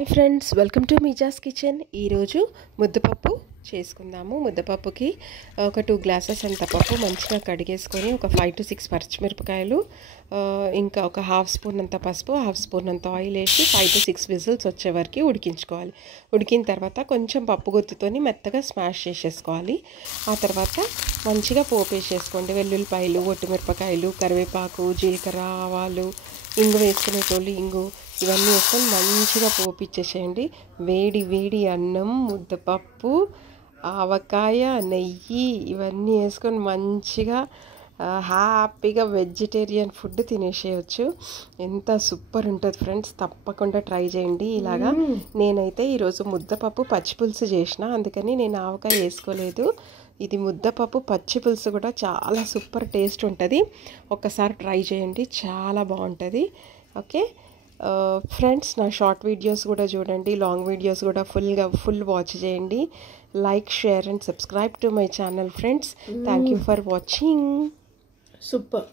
Hi friends, welcome to Meeja's kitchen. ఈరోజు ముద్దపప్పు చేసుకుందాము. ముద్దపప్పుకి ఒక 2 గ్లాసెస్ అంత పప్పు మంచిగా కడిగేసుకొని ఒక 5 to 6 పచ్చిమిరపకాయలు, ఇంకా ఒక హాఫ్ స్పూన్ అంత పసుపు, హాఫ్ స్పూన్ అంత ఆయిల్ వేసి 5 to 6 విజిల్స్ వచ్చే వరకు ఉడికించుకోవాలి. ఉడికిన తర్వాత కొంచెం పప్పు గుత్తితోని మెత్తగా స్మాష్ చేసేసుకోవాలి. ఆ తర్వాత మంచిగా పోపు వేసేసుకోండి. వెల్లుల్లిపాయలు, ఒట్టిమిరపకాయలు, కరివేపాకు, జీలకర్ర, ఆవాలు, ఇంగు వేసుకునేటోళ్ళు ఇంగు ఇవన్నీ వేసుకొని మంచిగా పోపిచ్చేసేయండి. వేడి వేడి అన్నం, ముద్దపప్పు, ఆవకాయ, నెయ్యి ఇవన్నీ వేసుకొని మంచిగా హ్యాపీగా వెజిటేరియన్ ఫుడ్ తినేసేయచ్చు. ఎంత సూపర్ ఉంటుంది ఫ్రెండ్స్, తప్పకుండా ట్రై చేయండి. ఇలాగా నేనైతే ఈరోజు ముద్దపప్పు పచ్చిపులుసు చేసిన, అందుకని నేను ఆవకాయ వేసుకోలేదు. ఇది ముద్దపప్పు పచ్చి పులుసు కూడా చాలా సూపర్ టేస్ట్ ఉంటుంది. ఒక్కసారి ట్రై చేయండి, చాలా బాగుంటుంది. ఓకే ఫ్రెండ్స్, నా షార్ట్ వీడియోస్ కూడా చూడండి, లాంగ్ వీడియోస్ కూడా ఫుల్ వాచ్ చేయండి. Like, share and subscribe to my channel friends. Thank you for watching. Super.